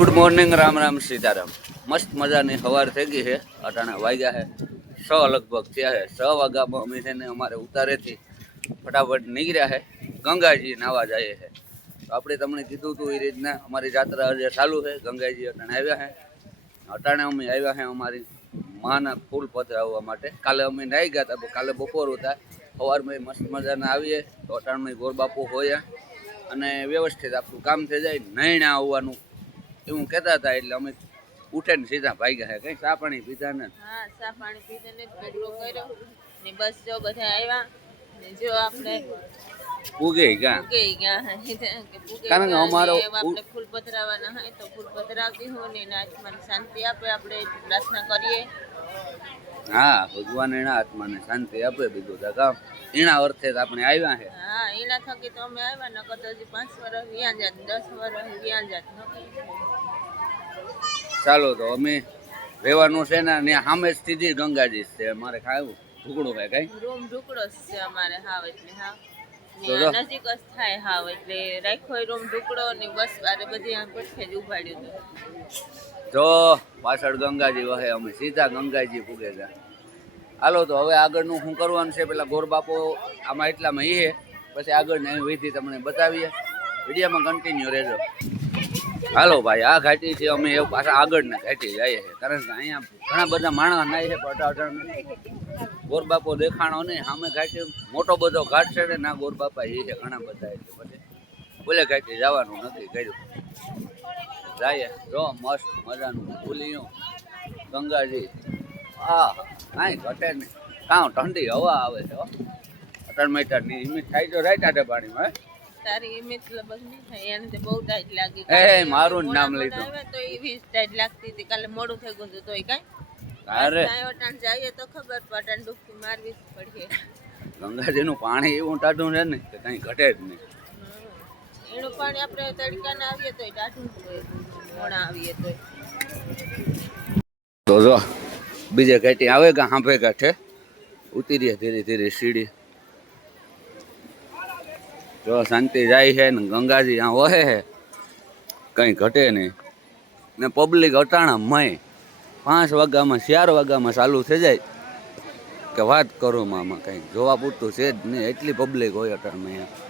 Good morning, Ram Ram Sitaram. મસ્ત મજાની સવાર થઈ ગઈ છે। અટાણા વાગ્યા છે 6 લગભગ થયા છે। 6 વાગ્યામાં અમે છે ને અમારે ઉતારેથી ફટાફટ નીકળ્યા છે ગંગાજી નાવા જઈએ છે। તો આપણે તમને કીધું હતું એ રીતના અમારી જાત્રા હજી ચાલુ છે। ગંગાજી અટાણે આવ્યા છે। અટાણે અમે આવ્યા છે અમારી માના ફૂલ પધરાવવા માટે। કાલે અમે નાહી ગયા હતા, કાલે બપોર હતા, સવારમાં મસ્ત મજાના આવીએ તો અટાણમાં ગોર બાપુ હોય અને વ્યવસ્થિત આપણું કામ થઈ જાય। નહીં ના આવવાનું એવું કહેતા હતા એટલે અમે ઉઠીને સીધા ભાગ્યા છે। કઈ ચા પાણી પીધા ને? હા, ચા પાણી પીધા ને ગડરો કર્યો ને બસ જો બધા આવ્યા ને જો આપણે પૂગે ગયા કારણ કે અમારો આપણે ફૂલ પધરાવાના હોય તો ફૂલ પધરાવી હો ને આત્માને શાંતિ આપે, આપણે પ્રાર્થના કરીએ। હા, ભગવાન એના આત્માને શાંતિ આપે, બીજું તો કામ એના અર્થે આપણે આવ્યા છે। હા, એના થકી તો અમે આવ્યા, નકર તો હજી 5 વર્ષ વ્યાં જાત, 10 વર્ષ વ્યાં જાત। ચાલો તો અમે રહેવાનું છે ને ત્યાં સામે સીધી ગંગાજી છે। અમારે ખાવું ઢુકડું ખાય કઈ રૂમ ઢુકડો છે અમારે હાવ, એટલે હાવ નજીક જ થાય હાવ, એટલે રાખ્યો રૂમ ઢુકડો ને બસ આરે બધી આ પડખે જ ઉભાડ્યું હતું। જો પાછળ ગંગાજી વહે, અમે સીધા ગંગાજી પૂગે ગયા। હાલો તો હવે આગળનું શું કરવાનું છે પેલા ગોર બાપો આમાં એટલામાં એ પછી આગળની વિધિ તમને બતાવીએ। વિડીયોમાં કન્ટિન્યુ રહેજો। હાલો ભાઈ, આ ઘાટીથી અમે પાછા આગળના ઘાટી જઈએ છીએ, કારણ કે અહીંયા ઘણા બધા માણસ નાય છે પણ ગોર બાપો દેખાણો નહીં। સામે ઘાટી મોટો બધો ઘાટ છે ને ના ગોર બાપા એ છે ઘણા બધા, એટલે પછી બોલે ઘાટી જવાનું નક્કી કર્યું। જઈએ જો મસ્ત મજાનું ફૂલિયું ગંગાજી। હા, કાંઈ ઘટે નહીં, કાં ઠંડી હવા આવે છે। 18 મીટરની હિંમત થાય તો રાઈટાટે પાણીમાં તારી ઇમેજ લબસ નહીં થાય, એને તો બહુ ટાઈટ લાગી। એ મારું નામ લીધું તો એ 20 ટાઈટ લાગતી હતી, કાલે મોડું થઈ ગયું હતું તોય કાંઈ અરે અટાણ જઈએ તો ખબર પટાણ ડૂબકી મારવી જ પડશે। ગંગાજીનું પાણી એવું ટાઢું છે ને કે કંઈ ઘટે જ નહીં। એનું પાણી આપણે તડકાને આવીએ તોય ટાઢું જ હોય, મોડા આવીએ તોય। તો જો બીજે ઘાટી આવે કે હાંભે કાંઠે ઉતરીએ ધીરે ધીરે સીડી। જો શાંતિ જાય છે ને ગંગાજી આ વહે છે, કંઈ ઘટે નહીં ને પબ્લિક અટાણા મય 5 વાગ્યામાં 4 વાગ્યામાં ચાલુ થઈ જાય કે વાત કરો આમાં કંઈ જોવા પૂરતું છે જ નહીં, એટલી પબ્લિક હોય અટાણમાં અહીંયા।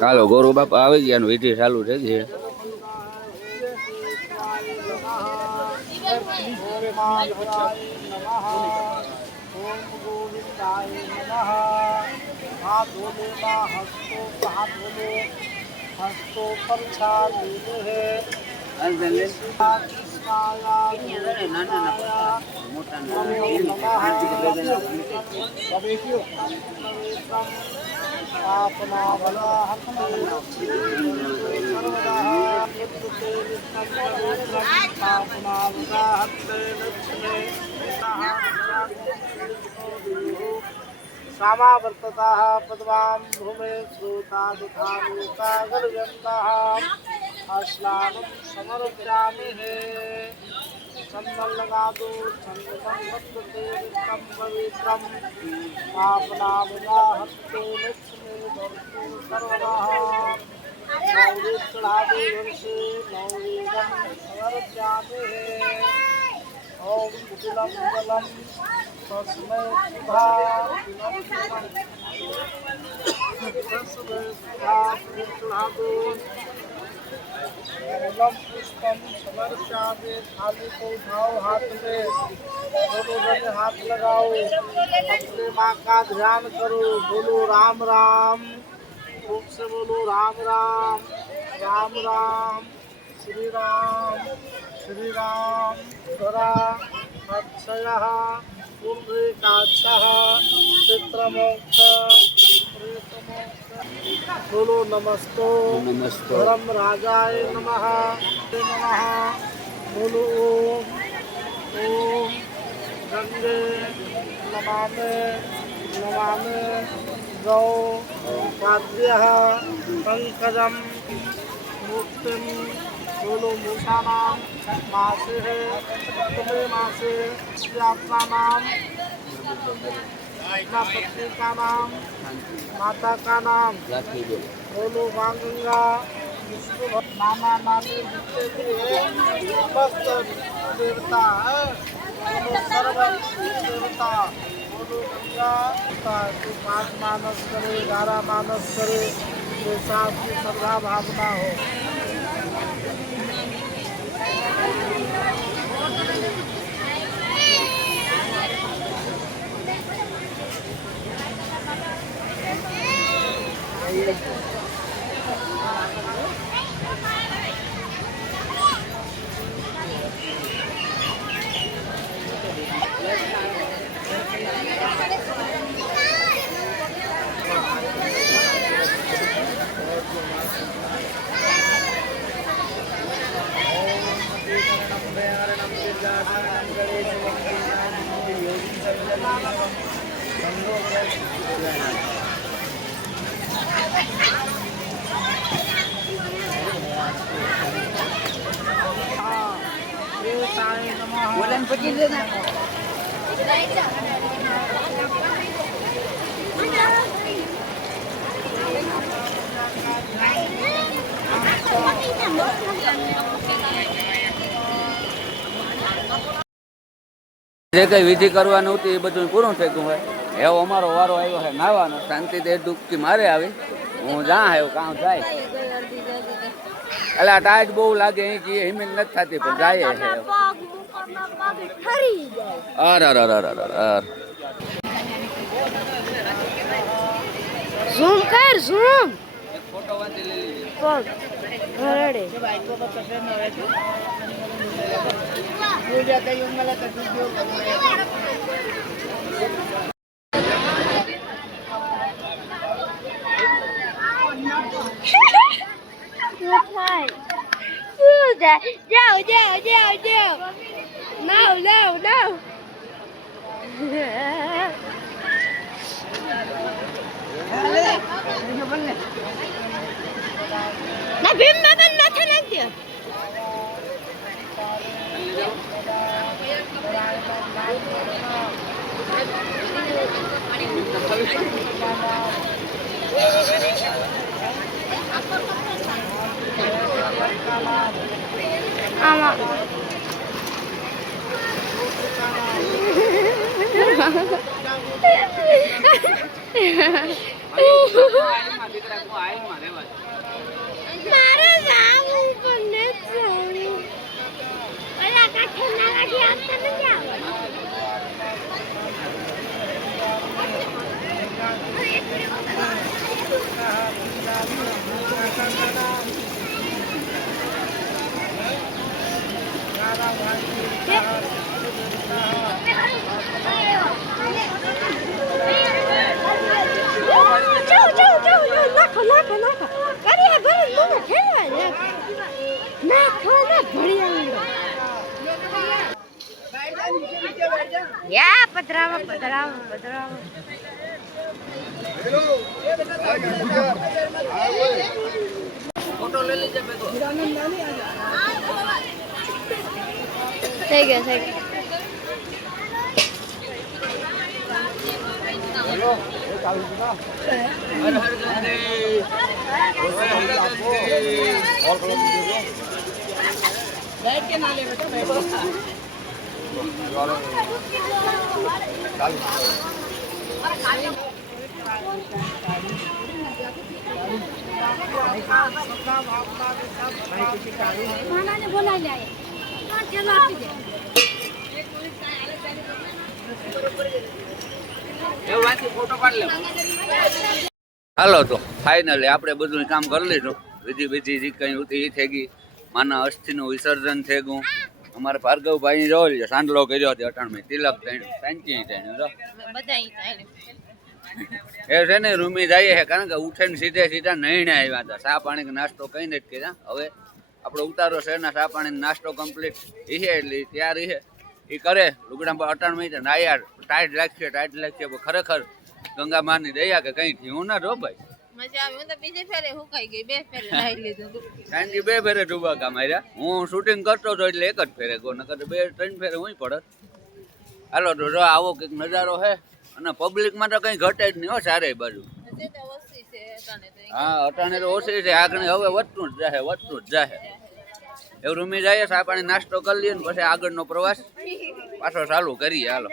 હાલો ગોરુ બાપા આવી ગયા, વિધિ ચાલુ થઈ ગઈ। सामा वर्तताः पद्मां भूमे श्रोता गलयन्तः अस्नानं समर्पयामि। चन्दन लगा दो, चन्दनं भक्ते नित्यं पवित्रं पापनामना हस्ते लक्ष्मी दर्शो सर्वदा नौरे चढ़ावे वर्षे नौवेदं समर्पयामि। ओम कुशलं बलं तस्मै सुधा तस्मै सुधा चढ़ा दो फूलम पुष्पम समर्पयामि। थाली को उठाओ हाथ में, दोनों जने हाथ लगाओ, अपने माँ का ध्यान करो, बोलो राम राम, खूब से बोलो राम राम, राम राम, श्री राम, श्री राम। धरा अक्षयः पुंडरीकाक्षः पितृमोक्ष प्रेतमोक्ष। बोलो नमस्तो नमस्ते धर्म राजाय नमः नमः। बोलो ओम ओम गंगे नमामि नमामि गौ पाद्यः पंकजम मुक्तिम। बोलो मूषाणां मासे है तुम्हें मासे यात्रा नाम अपना पत्नी का नाम माता का नाम। बोलो माँ गंगा विष्णु नाना नानी जितने भी है समस्त देवता है। बोलो सर्व देवता। बोलो गंगा तो 5 मानस करे 11 मानस करे जैसा आपकी श्रद्धा भावना हो। બોલે પછી લેના જે કઈ વિધિ કરવાનું હતું એ બધું પૂરું થઈ ગયું હોય. એવો અમારો વારો આવ્યો છે નાવાનો. શાંતિથી ડૂબકી મારે આવી. હું જ્યાં આવ્યો કામ જાય. એટલે આ ટાઈટ બહુ લાગે અહીં કે હિમેલ નથી થતી પણ જાય છે. અર અર અર અર અર અર ઝૂમ કર ઝૂમ એક ફોટો વાંચી લઈ પગ ઘરડે જાઓ જાઓ જાઓ જાઓ નાવ નાવ નાવ ના ભીમ મેં માથે નાખી દે આમાં મારે જાવું પણ નથી ઓલા કાઠે ના લાગી આપતા નથી નાખો નાખો નાખો અરે ભરે મને ખેલવા નાખો ના ભળિયા યા પધરાવા પધરાવા પધરાવા ફોટો લઈ લેજે મેં તો થઈ ગયા થઈ ગયા हेलो ये चालू था હર હર ગંગે હર હર ગંગે और कलर दीजिए बैठ के ना ले बेटा बैठो चालू મામાને બોલાવી લે ચાલો આપી દે હાલો તો ફાઇનલી આપણે બધું કામ કરી લીધું. વિધિ જે કઈ હતી એ થઈ ગઈ. માના અસ્થિનું વિસર્જન થઈ ગયું. અમારે ભાર્ગવભાઈ જોઈ સાંડલો કર્યો હતો અટાણમાં તિલક સાંચી બધા એ છે ને રૂમી જઈએ છે કારણ કે ઉઠીને સીધા નહીને આવ્યા હતા. ચા પાણી નાસ્તો કઈ નથી કર્યા. હવે આપણો ઉતારો છે ને ચા પાણી નાસ્તો કમ્પ્લીટ એ છે એટલે તૈયાર છે એ કરે લુગડા પર અટાણમાં નાયા ટાઈટ લાગશે ખરેખર ગંગા માની દયા કે કઈ થયું ના જો ભાઈ મજા આવી. હું તો બીજે ફેરે હુકાઈ ગઈ, 2 ફેરે નાઈ લીધું હતું. સાંજે 2 ફેરે ડૂબાકા માર્યા. હું શૂટિંગ કરતો હતો એટલે 1 જ ફેરે ગયો, નકર 2-3 ફેરે હું પડત. હાલો તો જો આવો કંઈક નજારો છે અને પબ્લિકમાં તો કંઈ ઘટે જ નહીં હો ચારેય બાજુ. હજી તો ઓછી છે અટાણે તો. હા અટાણે તો ઓછી છે, આગળ હવે વધતું જ જાહે. એવું રૂમી જાય ચા પાણી નાસ્તો કરી લઈએ ને પછી આગળનો પ્રવાસ પાછો ચાલુ કરીએ. હાલો.